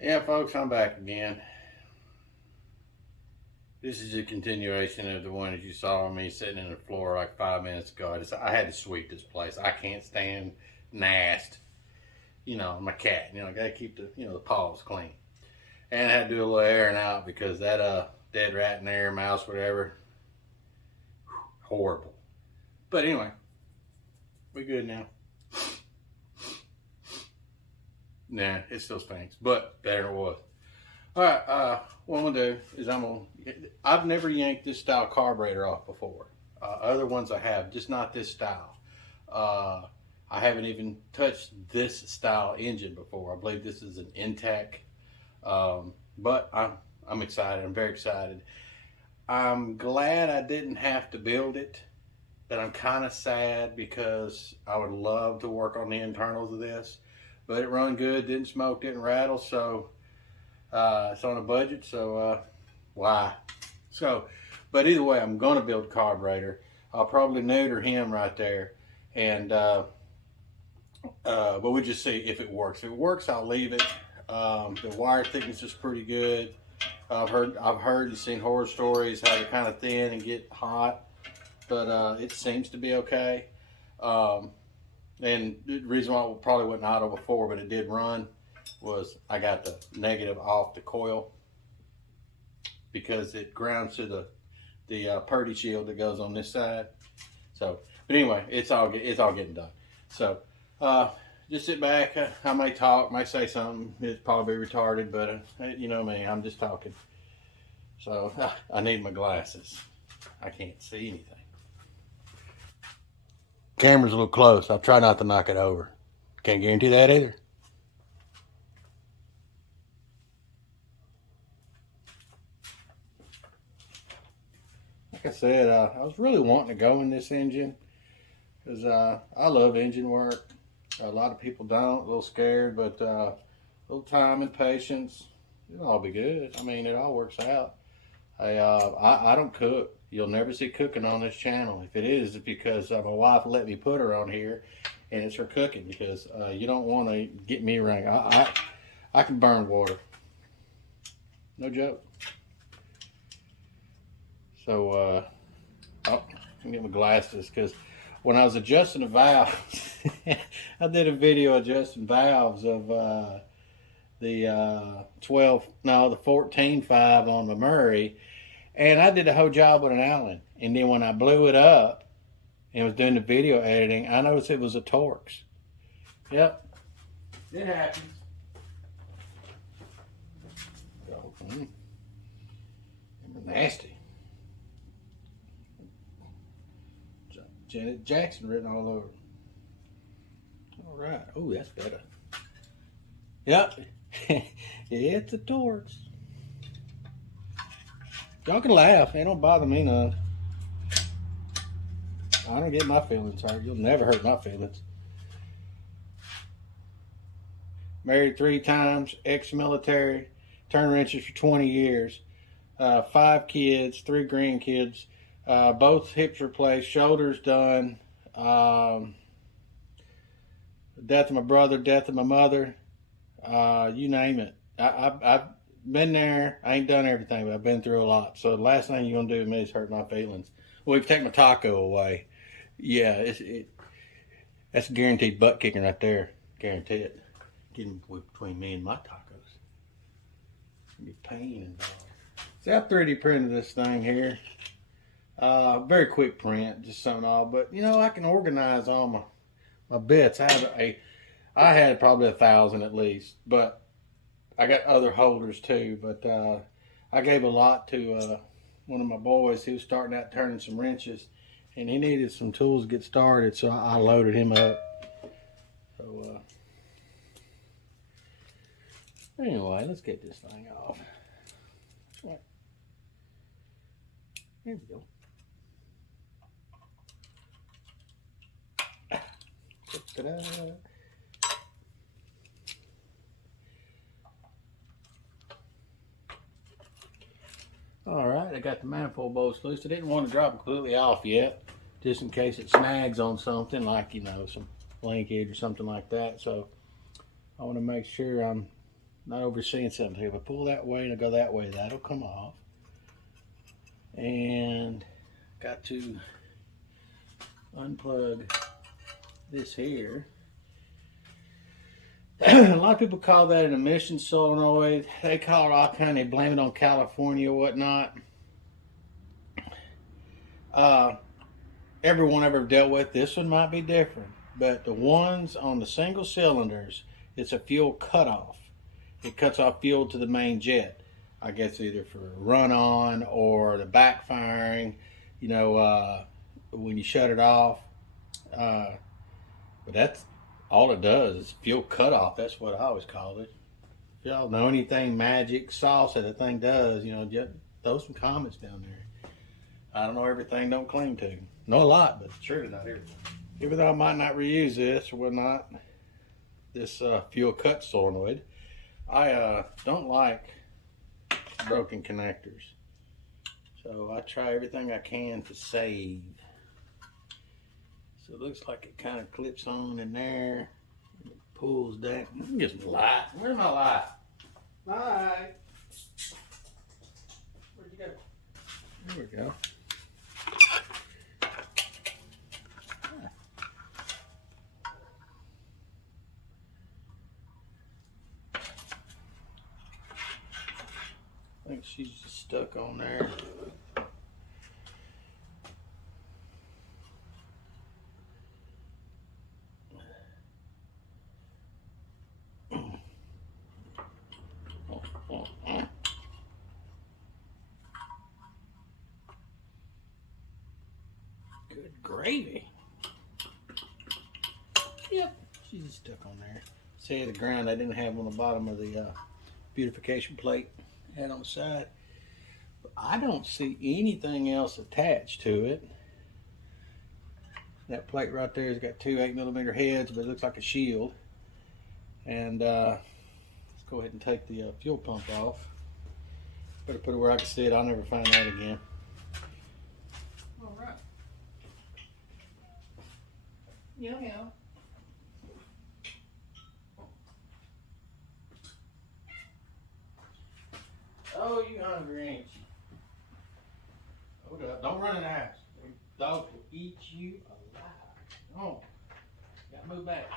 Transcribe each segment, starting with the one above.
Yeah, folks, I'm back again. This is a continuation of the one that you saw me sitting in the floor like 5 minutes ago. I had to sweep this place. I can't stand nast. My cat. I gotta keep the paws clean. And I had to do a little airing out because that dead rat in there, mouse, whatever, horrible. But anyway, we good now. Nah, it still stinks, but better than it was. All right, what I'm gonna do is I've never yanked this style carburetor off before. Other ones I have, just not this style. Uh, I haven't even touched this style engine before. I believe this is an Intek, but I'm excited. I'm very excited. I'm glad I didn't have to build it, but I'm kind of sad because I would love to work on the internals of this. But it run good, didn't smoke, didn't rattle, so it's on a budget, so why? So, but either way, I'm going to build a carburetor. I'll probably neuter him right there, and but we'll just see if it works. If it works, I'll leave it. The wire thickness is pretty good. I've heard and seen horror stories how they're kind of thin and get hot, but it seems to be okay. And the reason why it probably wasn't auto before, but it did run, was I got the negative off the coil because it grounds to the purdy shield that goes on this side. So, but anyway, it's all getting done. So, just sit back. I may talk, may say something. It's probably retarded, but you know me, I'm just talking. So I need my glasses. I can't see anything. Camera's a little close. I'll try not to knock it over. Can't guarantee that either. Like I said, I was really wanting to go in this engine because I love engine work. A lot of people don't, a little scared, but a little time and patience, it'll all be good. I mean, it all works out. I don't cook. You'll never see cooking on this channel. If it is, it's because my wife let me put her on here, and it's her cooking because you don't want to get me wrong. I can burn water. No joke. So, oh, let me get my glasses because when I was adjusting the valves, I did a video adjusting valves of the 14.5 on the Murray, and I did the whole job with an Allen. And then when I blew it up and was doing the video editing, I noticed it was a Torx. Yep, it happens. So, nasty. Janet Jackson written all over. All right. Oh, that's better. Yep. It's a Torx. Y'all can laugh. It don't bother me none. I don't get my feelings hurt. You'll never hurt my feelings. Married 3 times, ex-military, turned wrenches for 20 years, 5 kids, 3 grandkids, both hips replaced, shoulders done, death of my brother, death of my mother, you name it. I've been there. I ain't done everything, but I've been through a lot. So the last thing you're going to do with me is hurt my feelings. Well, if you take my taco away, yeah, that's a guaranteed butt kicking right there. Guarantee it. Getting between me and my tacos. There'll be pain involved. See, I 3D printed this thing here. Very quick print, just something all. But I can organize all my bits. I had probably 1,000 at least, but I got other holders too. But I gave a lot to one of my boys. He was starting out turning some wrenches, and he needed some tools to get started, so I loaded him up. So anyway, let's get this thing off. Right. There we go. Ta-da. All right, I got the manifold bolts loose. I didn't want to drop it completely off yet, just in case it snags on something like, some linkage or something like that. So I want to make sure I'm not overseeing something. If I pull that way and I go that way, that'll come off. And got to unplug this here. A lot of people call that an emission solenoid. They call it all kind. They blame it on California or whatnot. Everyone I've ever dealt with, this one might be different, but the ones on the single cylinders, it's a fuel cutoff. It cuts off fuel to the main jet. I guess either for run on or the backfiring, you know, when you shut it off. But that's all it does is fuel cutoff. That's what I always call it. If y'all know anything magic sauce that the thing does, you know, just throw some comments down there. I don't know everything, don't claim to. Know a lot, but surely not everything. Even though I might not reuse this or whatnot, this fuel cut solenoid, I don't like broken connectors. So I try everything I can to save. So it looks like it kind of clips on in there. It pulls down. Get some light. Where's my light? Light. Where'd you go? There we go. I think she's just stuck on there. Good gravy. Yep, she's just stuck on there. See the ground I didn't have on the bottom of the beautification plate. Had on the side. But I don't see anything else attached to it. That plate right there has got two 8mm heads, but it looks like a shield. And let's go ahead and take the fuel pump off. Better put it where I can see it. I'll never find that again. All right. Meow meow. Oh, you hungry, ain't you? Hold up. Don't run in the house. The dog will eat you alive. Oh, gotta move back.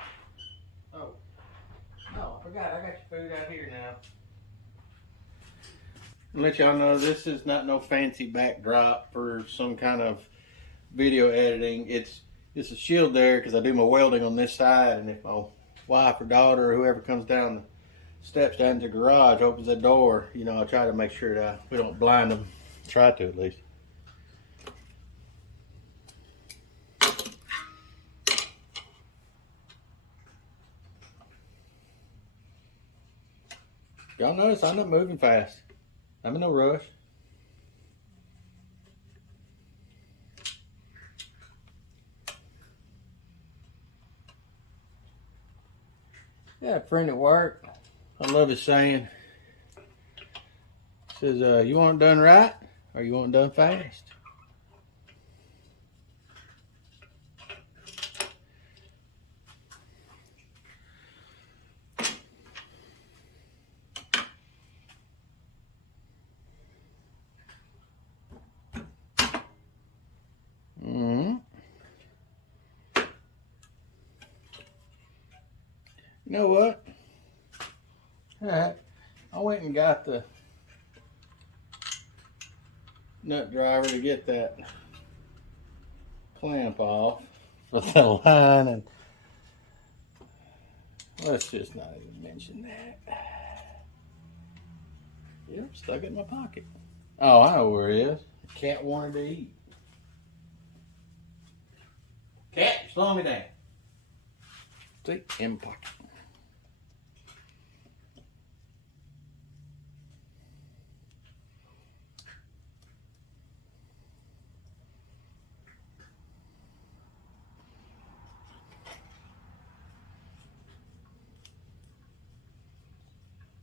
Oh, no, I forgot. I got your food out here now. I'll let y'all know this is not no fancy backdrop for some kind of video editing. It's a shield there because I do my welding on this side, and if my wife or daughter or whoever comes down the steps down to the garage, opens the door, you know, I try to make sure that we don't blind them. Try to, at least. Y'all notice I'm not moving fast. I'm in no rush. Yeah, a friend at work, I love his saying. He says, you want it done right or you want it done fast? You know what? I went and got the nut driver to get that clamp off for the line, and let's just not even mention that. Yep, stuck it in my pocket. Oh, I know where it is. The cat wanted to eat. Cat, slow me down. See, in my pocket.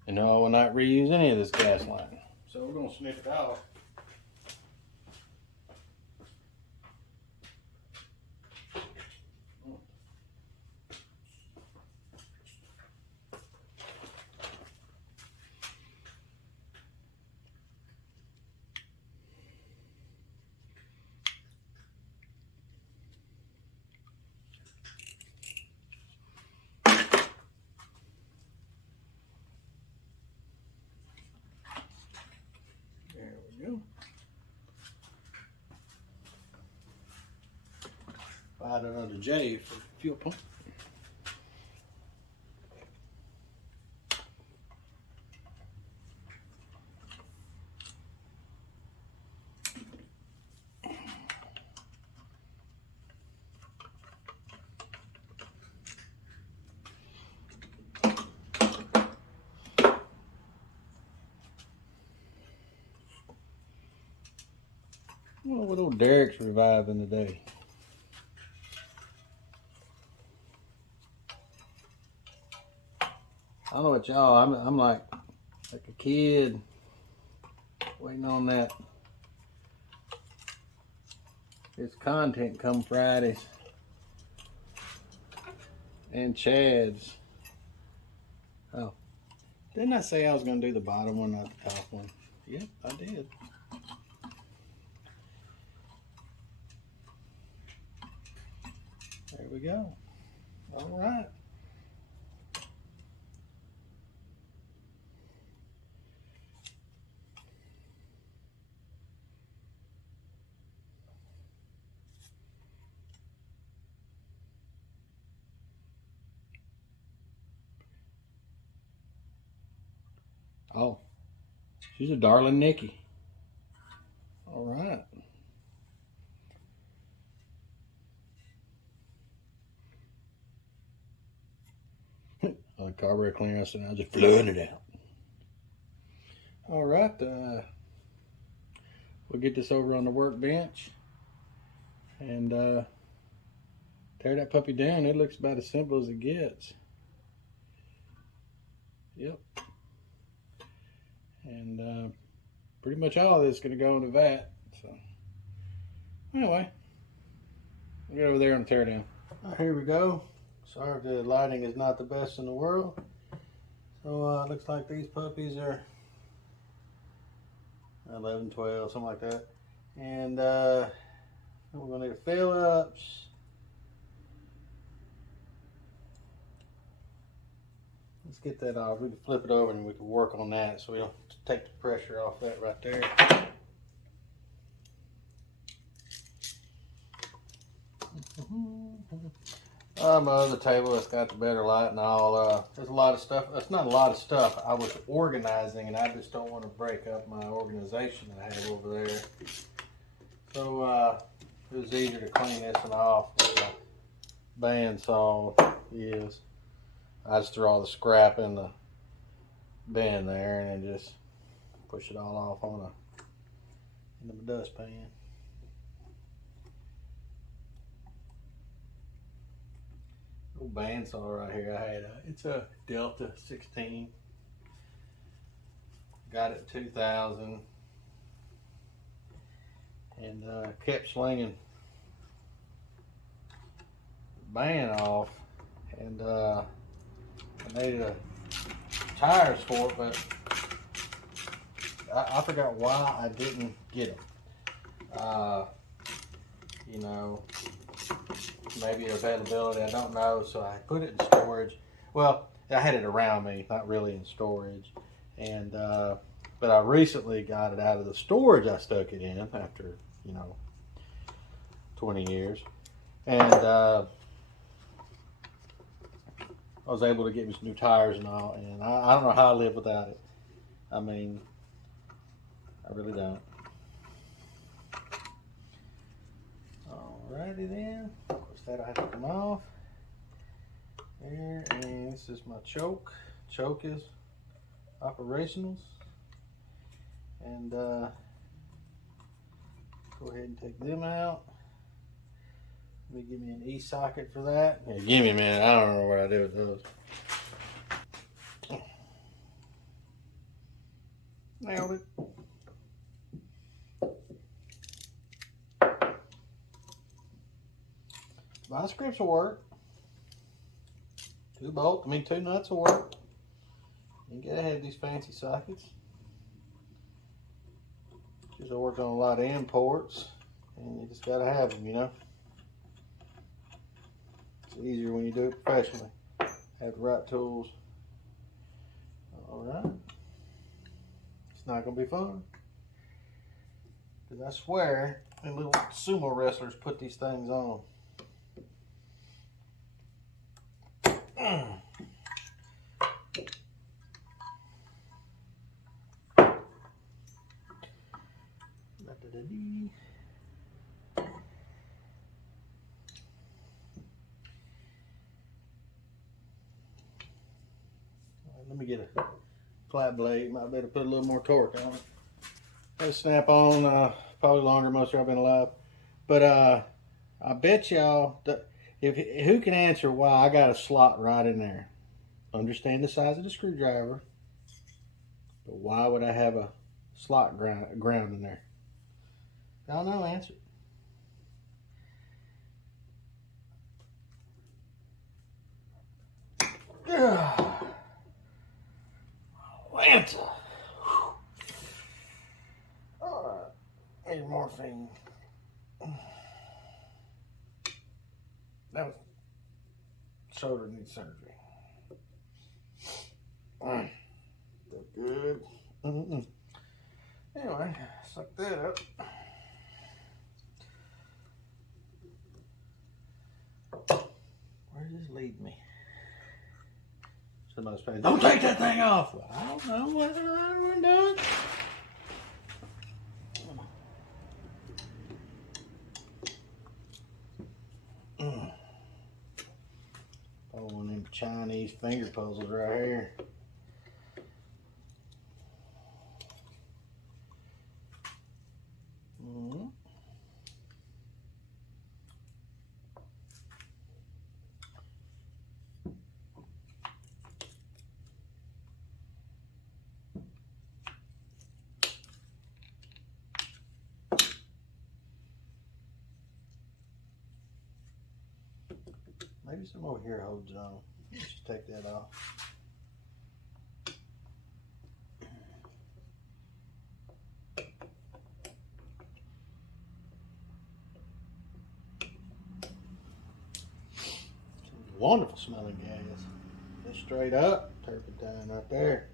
And no, I will not reuse any of this gas line. So we're going to snip it off. slide it under J for fuel pump. Well, what old Derek's reviving today. I don't know what y'all, I'm like a kid waiting on that. His content come Fridays. And Chad's. Oh. Didn't I say I was going to do the bottom one, not the top one? Yep, I did. There we go. All right. Oh, she's a darling Nikki. All right. The carburetor cleaner, so now just blowing it out. All right, we'll get this over on the workbench and tear that puppy down. It looks about as simple as it gets. Yep. And pretty much all of this is going to go in the vat. So anyway, we'll get over there and tear down. Here we go. Sorry if the lighting is not the best in the world. So looks like these puppies are 11, 12, something like that. And we're going to need fill ups. Let's get that off. We can flip it over and we can work on that so we don't take the pressure off that right there. My other table that's got the better light and all. There's a lot of stuff. That's not a lot of stuff. I was organizing and I just don't want to break up my organization I have over there. So it was easier to clean this one off with a bandsaw. Yes. I just threw all the scrap in the bin there and then just push it all off on in the dustpan. Little bandsaw right here. I had it's a Delta 16. Got it 2000 and kept slinging the band off and I needed tires for it, but I forgot why I didn't get them. You know, maybe availability, I don't know. So I put it in storage. Well, I had it around me, not really in storage. And but I recently got it out of the storage I stuck it in after, 20 years. And I was able to get me some new tires and all, and I don't know how I live without it. I mean, I really don't. Alrighty then. Of course, that'll have to come off. There, and this is my choke. Choke is operationals. And go ahead and take them out. Let me give me an E-socket for that. Yeah, give me a minute. I don't know what I do with those. Nailed it. My scripts will work. 2 nuts will work. You gotta have these fancy sockets. Just worked on a lot of imports, and you just gotta have them, It's easier when you do it professionally. Have the right tools. All right. It's not gonna be fun, because I swear, the little sumo wrestlers put these things on. Let me get a flat blade. Might better put a little more torque on it. It'll snap on probably longer most of y'all been alive. But I bet y'all that if who can answer why I got a slot right in there. Understand the size of the screwdriver, but why would I have a slot ground in there? Y'all know answer. Atlanta. All right, need morphine. That was shoulder needs surgery. Good. Anyway, suck that up. Where does this lead me? Somebody's saying, "Don't take that thing off." I don't know what I'm doing. Oh, one of them Chinese finger puzzles right here. Maybe some over here holds it on. Let's just take that off. Some wonderful smelling gas. Just straight up, turpentine right there.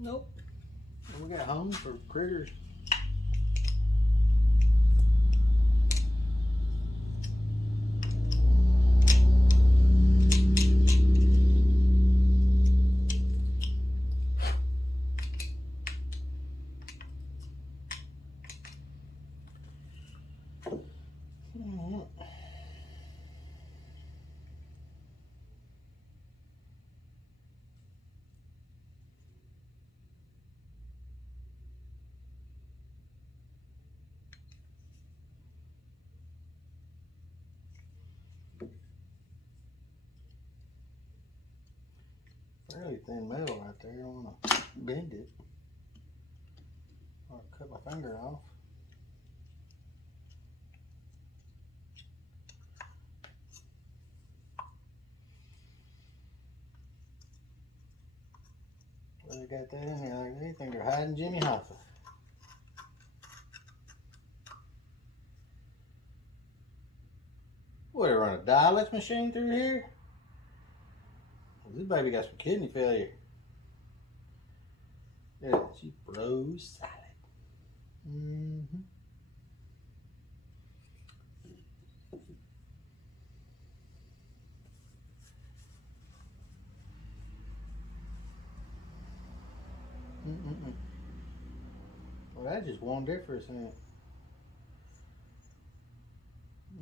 Nope. We got homes for critters. Fairly thin metal right there. I want to bend it. I'll cut my finger off. Well, they got that in there like they think they're hiding Jimmy Hoffa. What, they run a dialysis machine through here? This baby got some kidney failure. Yeah, she froze salad. Mm-hmm. Mm-mm-mm. Well, that's just one difference in it.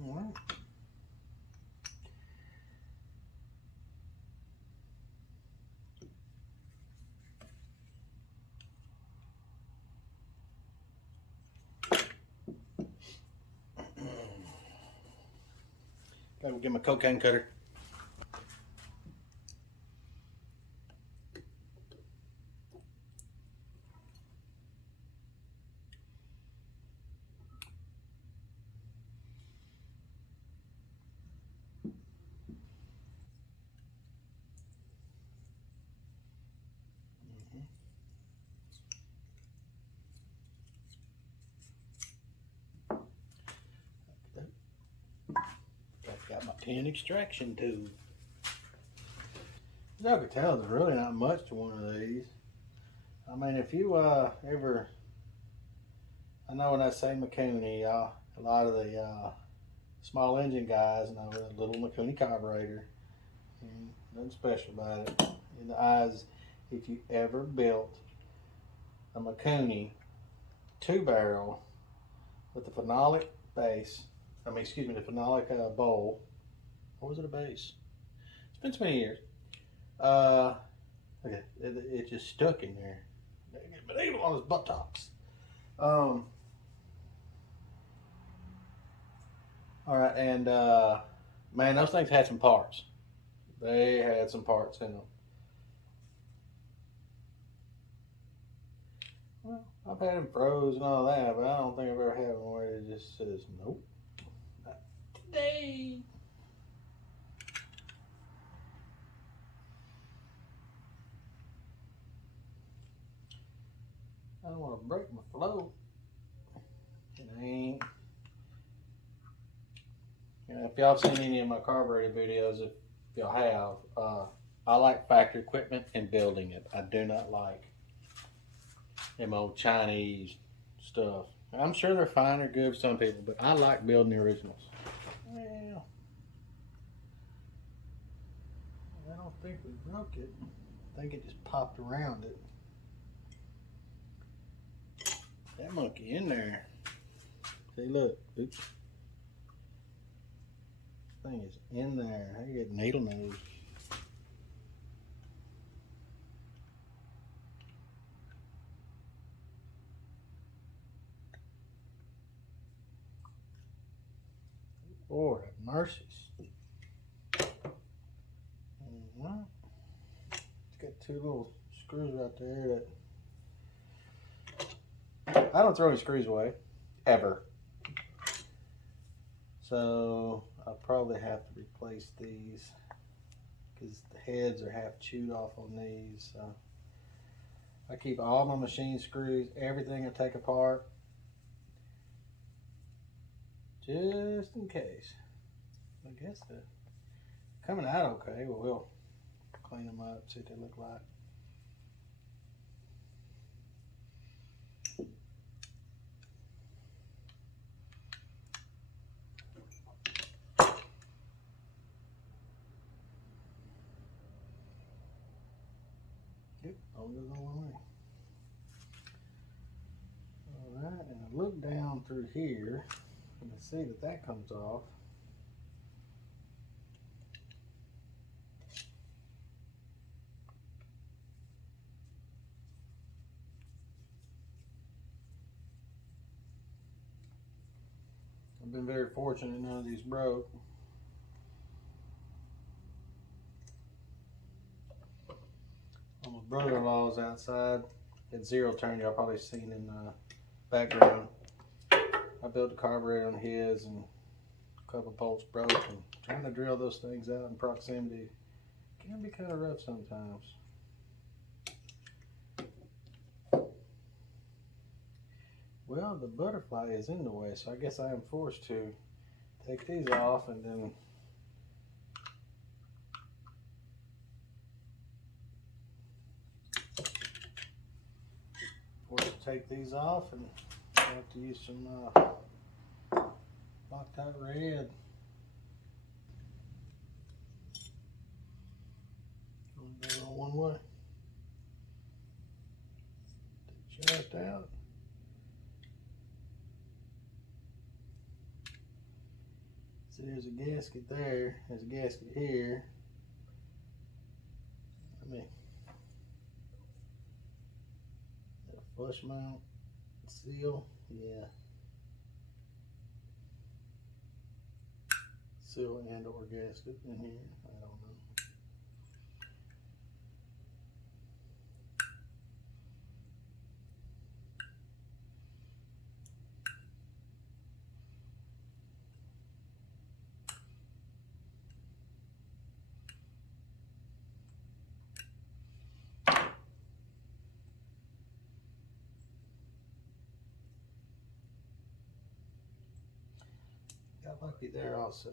All right. Gotta get my cocaine cutter. Got my tin extraction tube. As I can tell, there's really not much to one of these. I mean, if you ever, I know when I say Mikuni, a lot of the small engine guys know a little Mikuni carburetor. And nothing special about it. In the eyes, if you ever built a Mikuni 2-barrel with the phenolic base, the phenolic bowl. What was it, a base? It's been so many years. Okay, it just stuck in there. But even on his buttocks. All right, and man, those things had some parts. They had some parts in them. Well, I've had them froze and all that, but I don't think I've ever had one where it just says, nope, not today. I don't want to break my flow. It ain't. You know, if y'all have seen any of my carburetor videos, if y'all have, I like factory equipment and building it. I do not like them old Chinese stuff. I'm sure they're fine or good for some people, but I like building the originals. Well, I don't think we broke it. I think it just popped around it. That monkey in there. See, look. Oops. This thing is in there. I get needle nose. Lord have mercies. Well, it's got 2 little screws right there that I don't throw any screws away, ever. So I'll probably have to replace these because the heads are half chewed off on these. So I keep all my machine screws, everything I take apart, just in case. I guess they're coming out okay. Well, we'll clean them up, see what they look like. Yep, all goes on one way. All right, and I look down through here and I see that that comes off. I've been very fortunate none of these broke. My brother-in-law's outside at Zero Turn, y'all probably seen in the background. I built a carburetor on his and a couple bolts broke, and trying to drill those things out in proximity can be kind of rough sometimes. Well, the butterfly is in the way, so I guess I am forced to take these off and then take these off, and I have to use some Loctite red. Go one way. Take just out. See, there's a gasket there. There's a gasket here. Flush mount seal, yeah. Seal and or gasket in here. I don't know. Got lucky there also.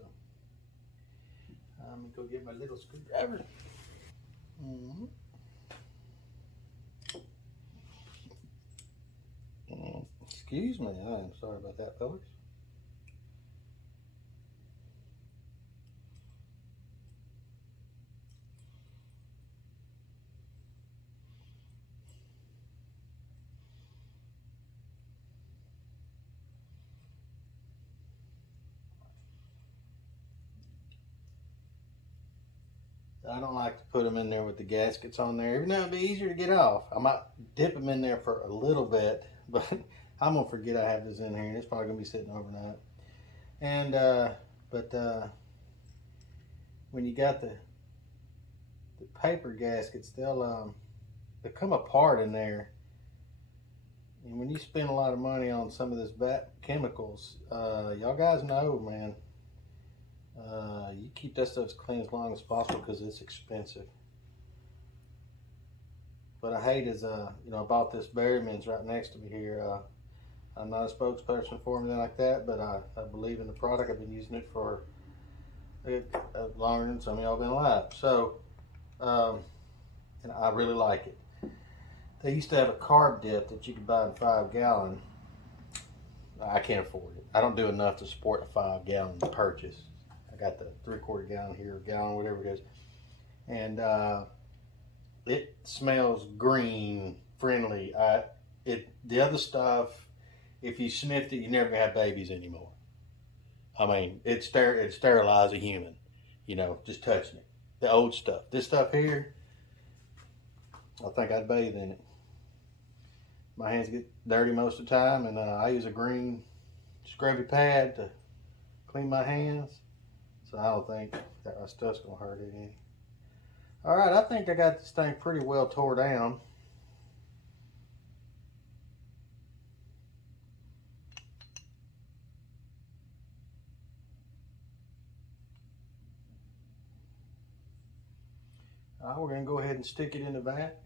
I'm gonna go get my little screwdriver. Mm-hmm. Excuse me, I am sorry about that, fellas. I don't like to put them in there with the gaskets on there, even though it'd be easier to get off. I might dip them in there for a little bit, but I'm gonna forget I have this in here, and it's probably gonna be sitting overnight. And when you got the paper gaskets, they come apart in there. And when you spend a lot of money on some of this chemicals, y'all guys know, man, you keep that stuff as clean as long as possible because it's expensive. What I hate is, I bought this Berryman's right next to me here. I'm not a spokesperson for anything like that, but I believe in the product. I've been using it for longer than some of y'all been alive. So, and I really like it. They used to have a carb dip that you could buy in 5 gallon. I can't afford it. I don't do enough to support a 5 gallon purchase. I got the 3/4 gallon here, gallon, whatever it is. And it smells green, friendly. The other stuff, if you sniffed it, you're never gonna have babies anymore. I mean, it sterilizes a human, just touching it. The old stuff. This stuff here, I think I'd bathe in it. My hands get dirty most of the time, and I use a green scrubby pad to clean my hands. So I don't think that my stuff's gonna hurt it any. All right, I think I got this thing pretty well tore down. We're gonna go ahead and stick it in the vat.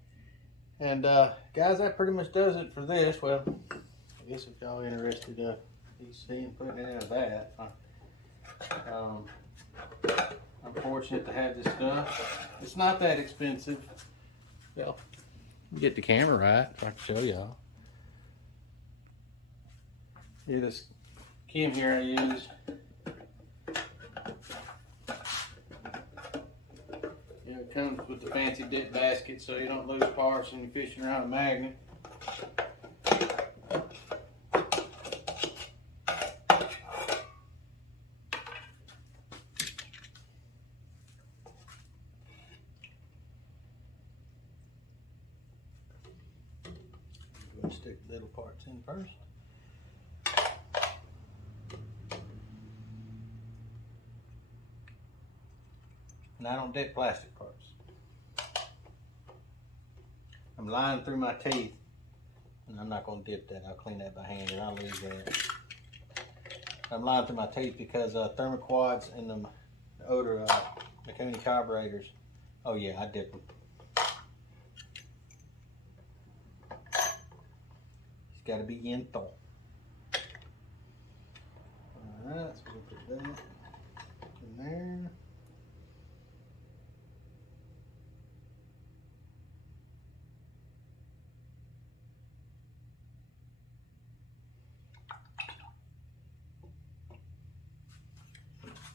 And guys, that pretty much does it for this. Well, I guess if y'all interested in seeing putting it in a vat, I'm fortunate to have this stuff. It's not that expensive. Well, get the camera right so I can show y'all. Yeah, this Kim here I use. It comes with the fancy dip basket so you don't lose parts when you're fishing around a magnet. Go stick little parts in first. And I don't dip plastic parts. I'm lying through my teeth, and I'm not going to dip that. I'll clean that by hand, and I'll leave that. I'm lying through my teeth because thermoquads and the odor Mikuni carburetors. Oh yeah, I dip them. It's got to be yento. All right, so we'll put that in there.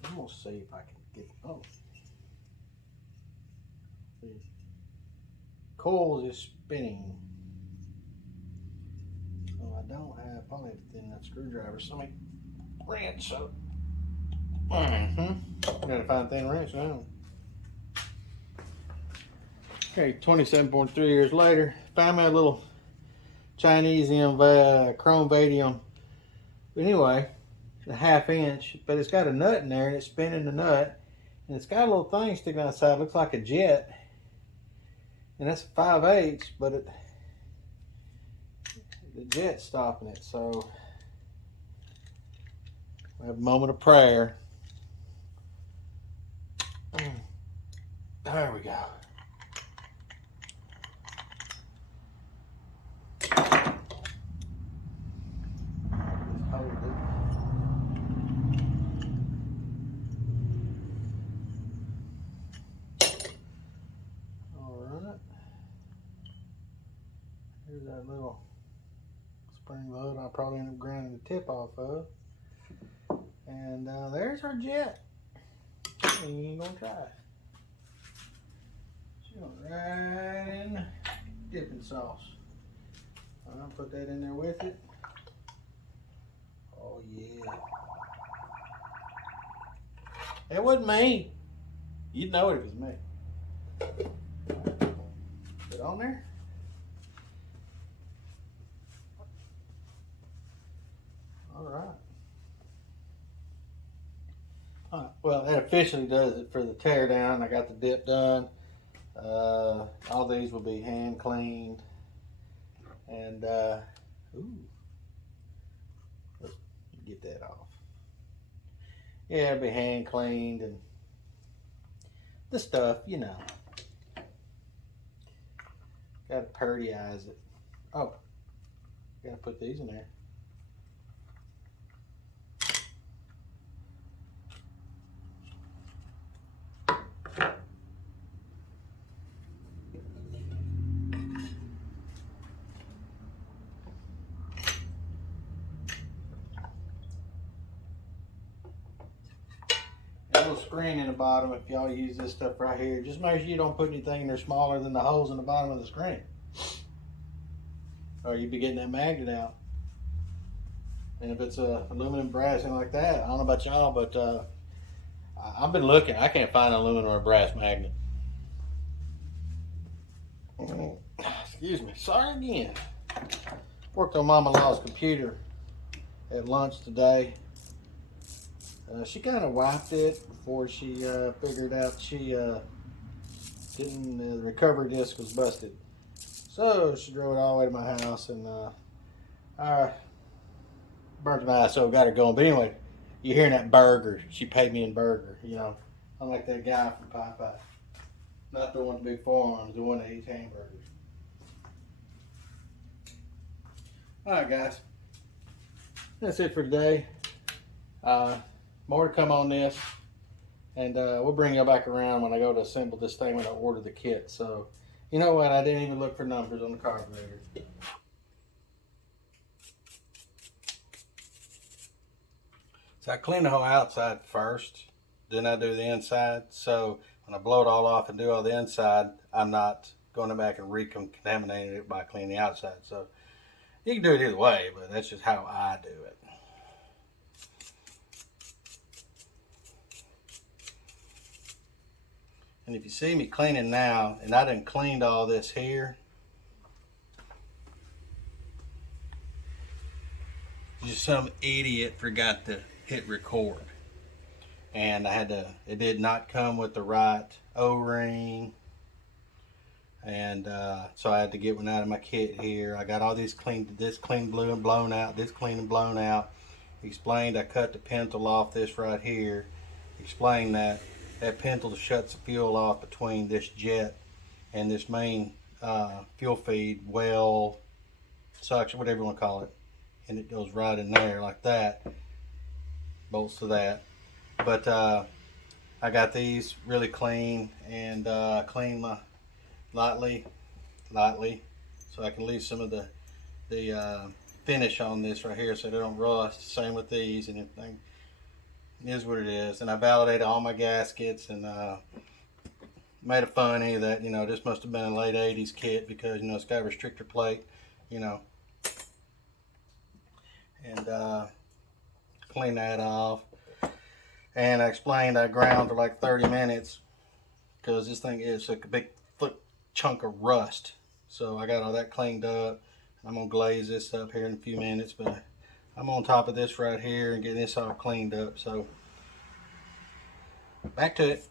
I'm gonna see if I can get. Oh, the coils is spinning. So I don't have probably have a thin enough screwdriver. So let me wrench. So, gotta find a thin wrench now. Okay, 27.3 years later, found my little Chinese chrome vanadium. But anyway, a 1/2 inch, but it's got a nut in there and it's spinning the nut, and it's got a little thing sticking outside, looks like a jet, and that's 5/8, but the jet's stopping it. So we have a moment of prayer. There we go. spring load I'll probably end up grinding the tip off of. And there's our jet. She ain't gonna try it. She going right in dipping sauce. I'll put that in there with it. Oh yeah. It wasn't me. You'd know it if it was me. Put it on there. All right. Well, that officially does it for the tear down. I got the dip done. All these will be hand cleaned. And, get that off. Yeah, it'll be hand cleaned and the stuff, you know. Gotta purtyize it. Oh, gotta put these in there. Screen in the bottom if y'all use this stuff right here. Just make sure you don't put anything in there smaller than the holes in the bottom of the screen, or you'll be getting that magnet out. And if it's aluminum, brass, and like that, I don't know about y'all, but I've been looking. I can't find an aluminum or brass magnet. Excuse me. Sorry again. Worked on Mama-in-law's computer at lunch today. She kind of wiped it before she figured out she didn't, the recovery disc was busted. So she drove it all the way to my house and burnt my eye, so got her going. But anyway, you're hearing that burger. She paid me in burger, you know. I'm like that guy from Popeye. Not the one with the big forearms, the one that eats hamburgers. Alright guys, that's it for today. More to come on this, and we'll bring you back around when I go to assemble this thing when I order the kit. So, you know what? I didn't even look for numbers on the carburetor. So I clean the whole outside first, then I do the inside. So when I blow it all off and do all the inside, I'm not going back and recontaminating it by cleaning the outside. So you can do it either way, but that's just how I do it. And if you see me cleaning now, and I done cleaned all this here, just some idiot forgot to hit record. And I had to, it did not come with the right O-ring. And so I had to get one out of my kit here. I got all these cleaned, this clean, blue and blown out, this clean and blown out. Explained I cut the pintle off this right here. Explained that pintle shuts the fuel off between this jet and this main fuel feed well, suction, whatever you want to call it. And it goes right in there like that. Bolts to that. But I got these really clean and clean my lightly so I can leave some of the finish on this right here so they don't rust. Same with these, and everything is what it is. And I validated all my gaskets and made it funny that, you know, this must have been a late 80s kit because, you know, it's got a restrictor plate, you know. And clean that off. And I explained I ground for like 30 minutes because this thing is like a big thick chunk of rust. So I got all that cleaned up. I'm gonna glaze this up here in a few minutes, but I'm on top of this right here and getting this all cleaned up. So back to it.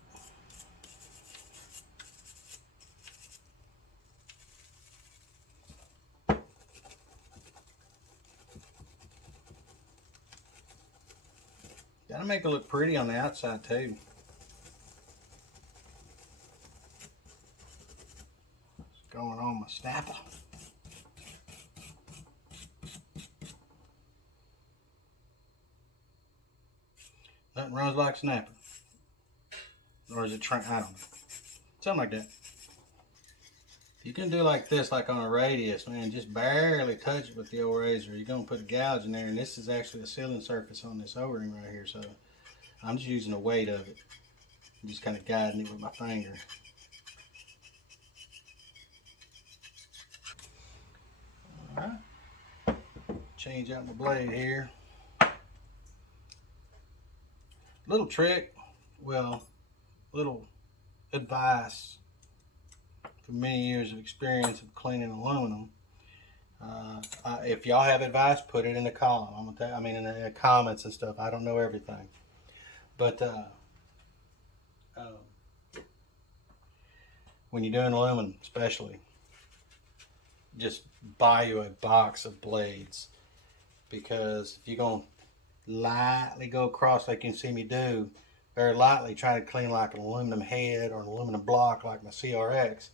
Gotta make it look pretty on the outside too. What's going on my snapper? Nothing runs like snapper. Or is it train? I don't know. Something like that. If you can do like this, like on a radius, man, just barely touch it with the old razor. You're going to put a gouge in there, and this is actually a sealing surface on this O-ring right here, so I'm just using the weight of it. I'm just kind of guiding it with my finger. Alright. Change out my blade here. Little trick, well, little advice from many years of experience of cleaning aluminum. If y'all have advice, put it in the column. I'm gonna tell, I mean, in the comments and stuff. I don't know everything, but when you're doing aluminum, especially, just buy you a box of blades, because if you're gonna lightly go across like you can see me do, very lightly try to clean like an aluminum head or an aluminum block like my CRX,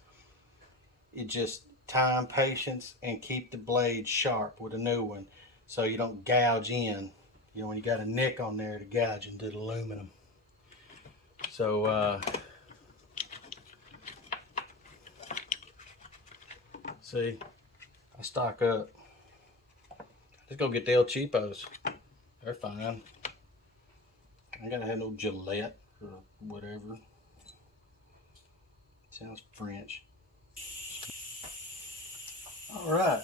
it just time, patience, and keep the blade sharp with a new one so you don't gouge in. You know, when you got a nick on there to gouge into the aluminum. So see, I stock up. Just go get the El Cheapos. They're fine. I gotta have no Gillette or whatever. Sounds French. Alright.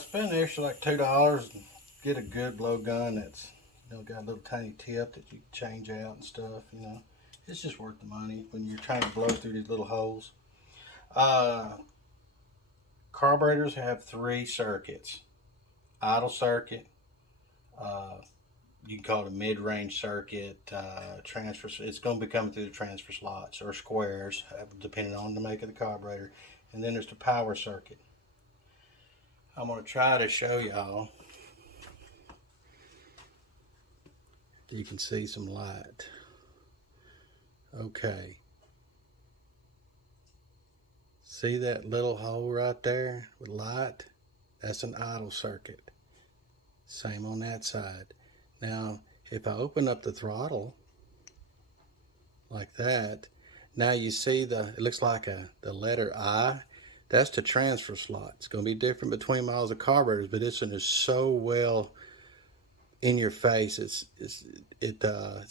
Spend an extra like $2 and get a good blowgun that's, you know, got a little tiny tip that you can change out and stuff, you know. It's just worth the money when you're trying to blow through these little holes. Carburetors have 3 circuits. Idle circuit, you can call it a mid-range circuit, transfer. It's going to be coming through the transfer slots or squares, depending on the make of the carburetor. And then there's the power circuit. I'm going to try to show y'all. You can see some light. Okay. See that little hole right there with light? That's an idle circuit. Same on that side. Now, if I open up the throttle like that, now you see it looks like the letter I. That's the transfer slot. It's going to be different between models of carburetors, but this one is so well in your face. It's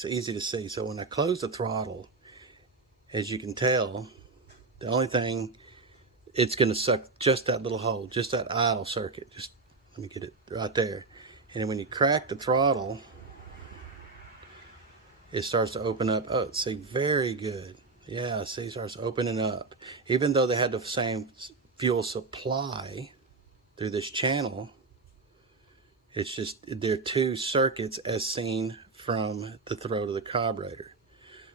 easy to see. So when I close the throttle, as you can tell, the only thing, it's going to suck just that little hole, just that idle circuit. Just let me get it right there. And then when you crack the throttle, it starts to open up. Oh, see, very good. Yeah, see, it starts opening up. Even though they had the same fuel supply through this channel, it's just they're 2 circuits as seen from the throat of the carburetor.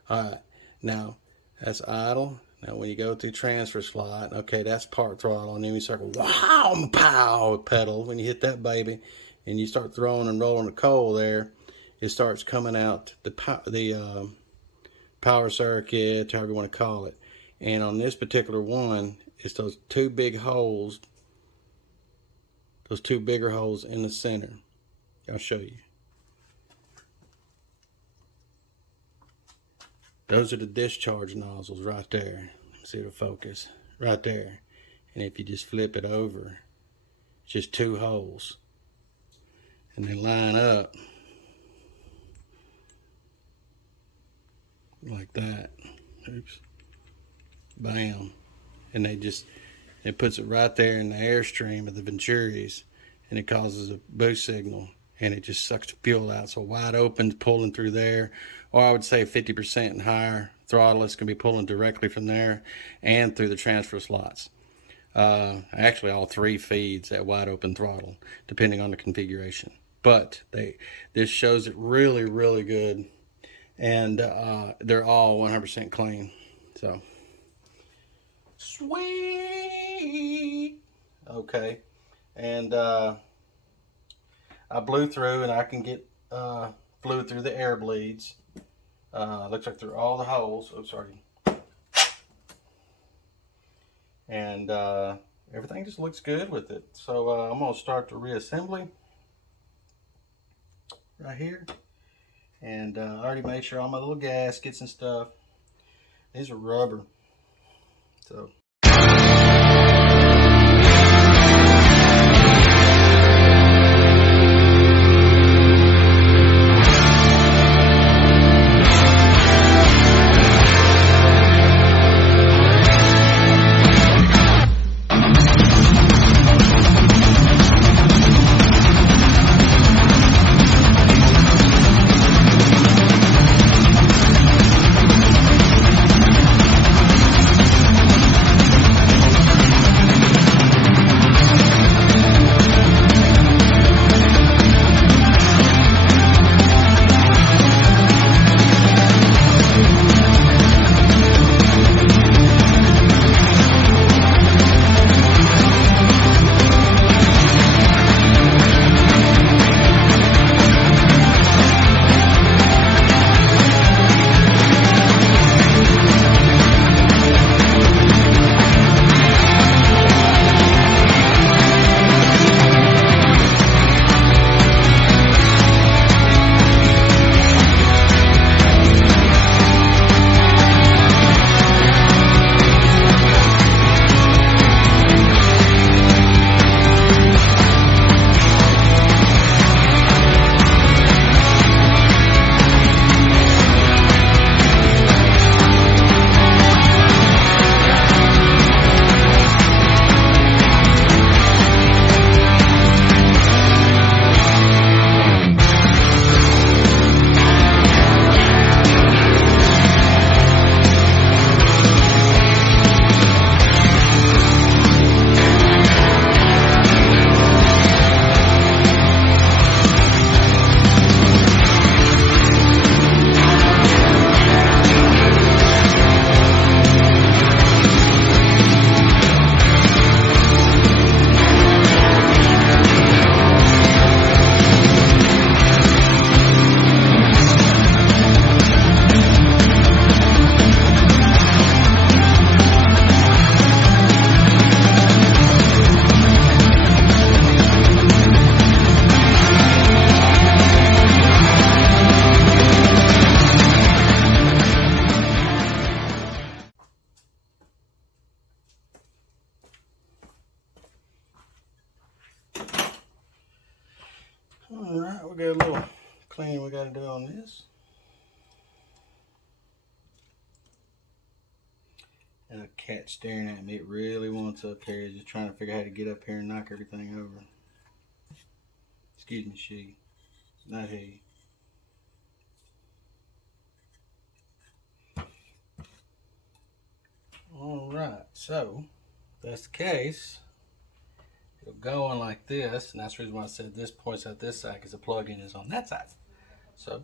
All right, now that's idle. Now when you go through transfer slot, okay, that's part throttle, and then you start wow, pow, pedal. When you hit that baby, and you start throwing and rolling the coal there, it starts coming out the power circuit, however you want to call it. And on this particular one, it's those 2 big holes, those 2 bigger holes in the center. I'll show you. Those are the discharge nozzles right there. See the focus right there. And if you just flip it over, it's just 2 holes. And they line up like that. Oops. Bam. And it puts it right there in the airstream of the Venturis, and it causes a boost signal, and it just sucks the fuel out. So wide open, pulling through there, or I would say 50% and higher throttle, it's going to be pulling directly from there and through the transfer slots. Actually, all 3 feeds at wide open throttle, depending on the configuration. But this shows it really, really good, and they're all 100% clean. So sweet. Okay, and I blew through, and I can get fluid through the air bleeds. Looks like through all the holes. Oh, sorry. And everything just looks good with it. So I'm going to start the reassembly right here. And I already made sure all my little gaskets and stuff, these are rubber. So we got to do on this. And a cat staring at me. It really wants up here. It's just trying to figure out how to get up here and knock everything over. Excuse me, she. Not he. Alright, so if that's the case, it'll go on like this, and that's the reason why I said this points out this side, because the plug-in is on that side. So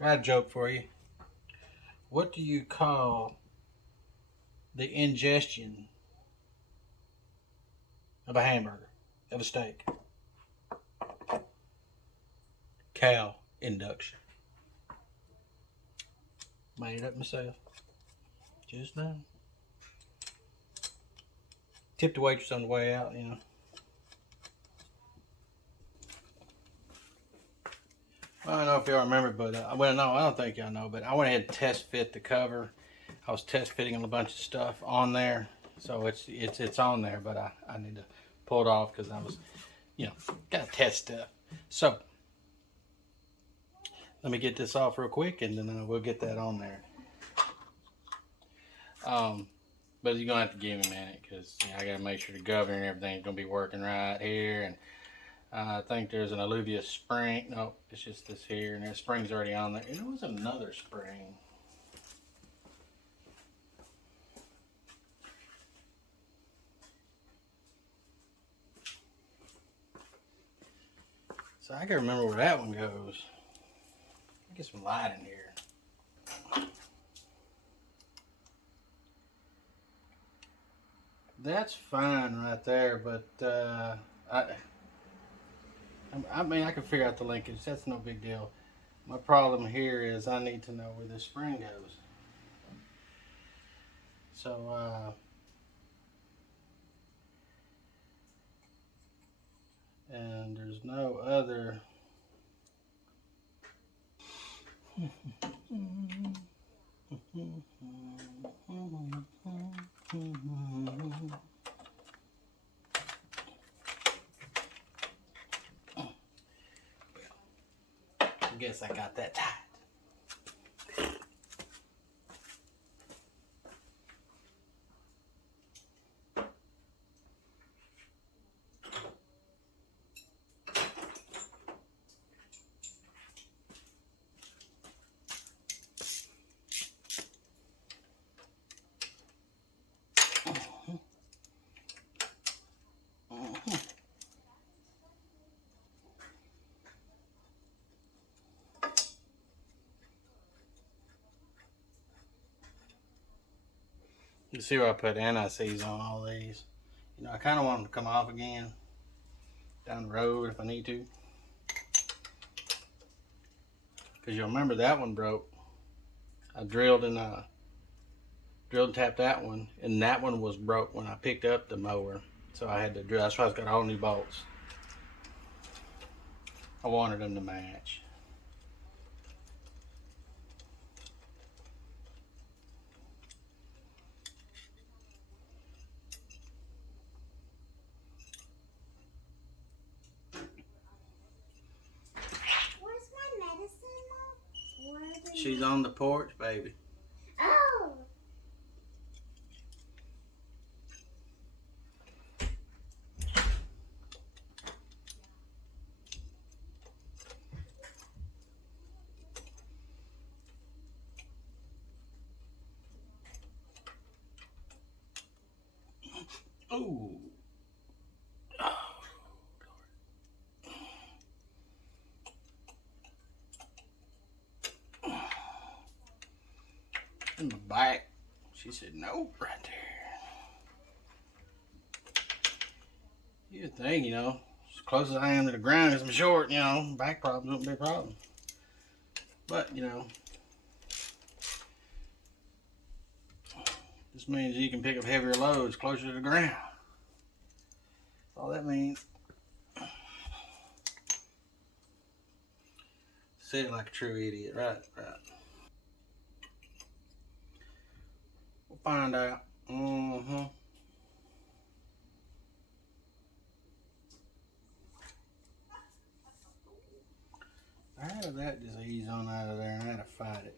I got a joke for you. What do you call the ingestion of a hamburger, of a steak? Cow induction. Made it up myself. Just now. Tipped the waitress on the way out, you know. I don't know if y'all remember, but well, no, I don't think y'all know, but I went ahead and test fit the cover. I was test fitting a bunch of stuff on there, so it's on there, but I need to pull it off because I was, you know, gotta test stuff. So let me get this off real quick, and then we'll get that on there. But you're gonna have to give me a minute because I gotta make sure the governor and everything's gonna be working right here, and I think there's an alluvia spring. No, it's just this here, and the spring's already on there. And there was another spring. So I can remember where that one goes. Get some light in here. That's fine right there, but I mean, I can figure out the linkage. That's no big deal. My problem here is I need to know where this spring goes. So, and there's no other. I guess I got that tight. You see where I put anti-seize on all these. You know, I kind of want them to come off again down the road if I need to. Because you'll remember that one broke. I drilled and tapped that one, and that one was broke when I picked up the mower. So I had to drill. That's why I've got all new bolts. I wanted them to match. She's on the porch, baby. Oh. Ooh. in my back. She said, no, right there. You'd think, you know, as close as I am to the ground as I'm short, you know, back problems wouldn't be a problem. But, you know, this means you can pick up heavier loads closer to the ground. That's all that means. Say it like a true idiot, right? Right. We'll find out. How did that just ease on out of there and I had to fight it?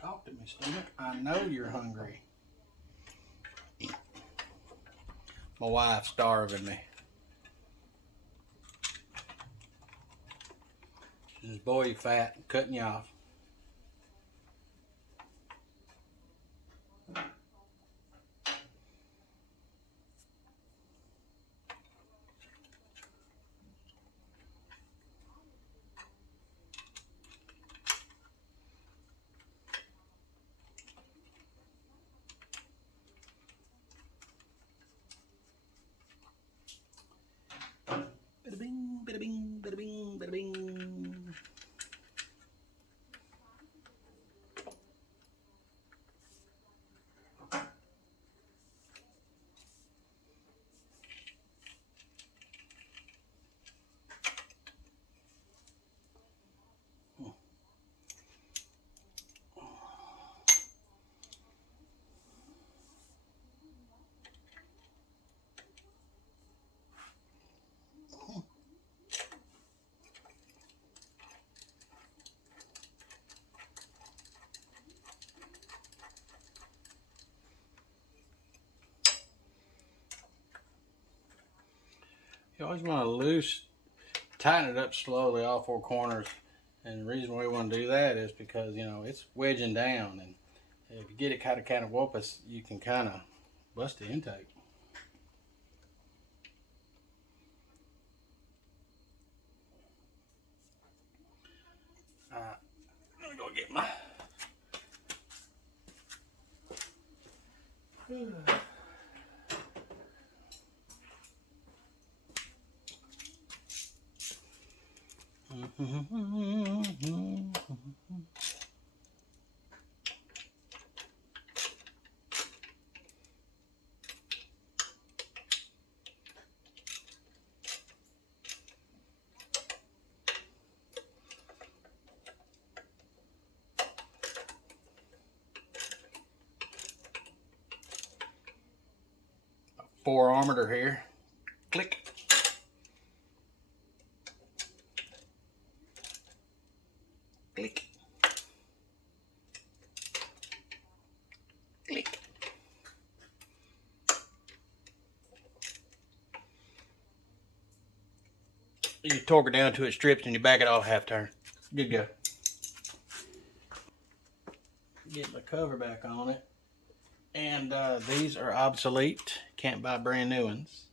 Talk to me, stomach. I know you're hungry. My wife's starving me. She says, boy, you fat, I'm cutting you off. Bada bing, bada bing, bada bing, bada bing. You always want to tighten it up slowly, all four corners. And the reason we want to do that is because, you know, it's wedging down. And if you get it kind of whoopus, you can kind of bust the intake. Alright, I'm going to go get my... Four-armator here. Click. Click. Click. You torque it down to it strips and you back it off half turn. Good to go. Get my cover back on it. And these are obsolete. Can't buy brand new ones.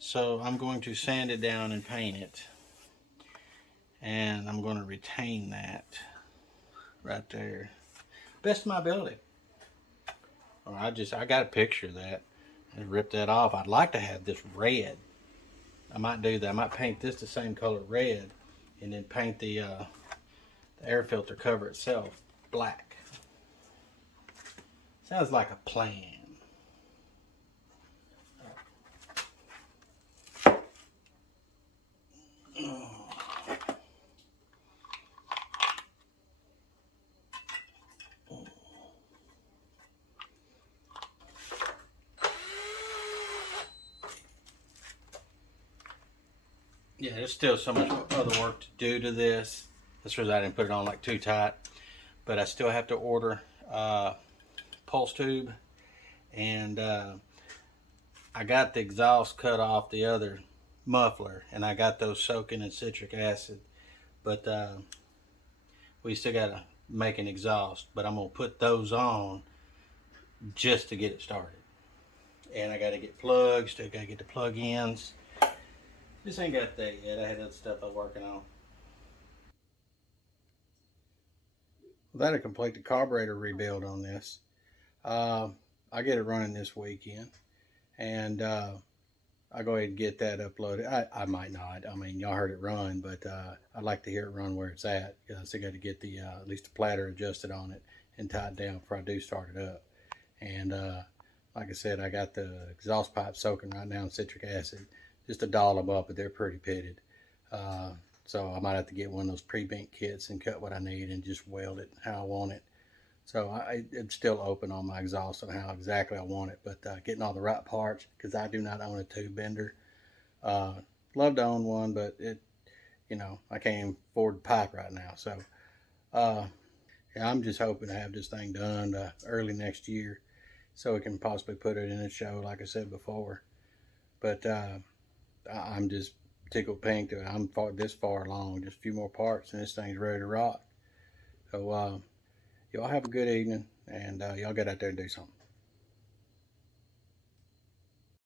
So I'm going to sand it down and paint it. And I'm going to retain that right there. Best of my ability. Or I got a picture of that. And rip that off. I'd like to have this red. I might do that. I might paint this the same color red. And then paint the air filter cover itself black. Sounds like a plan. Yeah, there's still so much other work to do to this. That's because I didn't put it on like too tight. But I still have to order pulse tube. And I got the exhaust cut off the other muffler, and I got those soaking in citric acid. But we still got to make an exhaust. But I'm gonna put those on just to get it started. And I got to get plugs. Still got to get the plug-ins. Just ain't got that yet. I had other stuff I'm working on. Well, that'll complete the carburetor rebuild on this. I get it running this weekend, and I'll go ahead and get that uploaded. I might not. I mean, y'all heard it run, but I'd like to hear it run where it's at, because I still got to get the at least the platter adjusted on it and tied down before I do start it up. And like I said, I got the exhaust pipe soaking right now in citric acid. Just a dollop up, but they're pretty pitted. So I might have to get one of those pre-bent kits and cut what I need and just weld it how I want it. So it's still open on my exhaust on how exactly I want it, but getting all the right parts, because I do not own a tube bender. Uh, Love to own one, but I can't even afford the pipe right now. So uh, yeah, I'm just hoping to have this thing done early next year, so we can possibly put it in a show, like I said before. But I'm just tickled pink that I'm this far along, just a few more parts, and this thing's ready to rock. So y'all have a good evening, and y'all get out there and do something.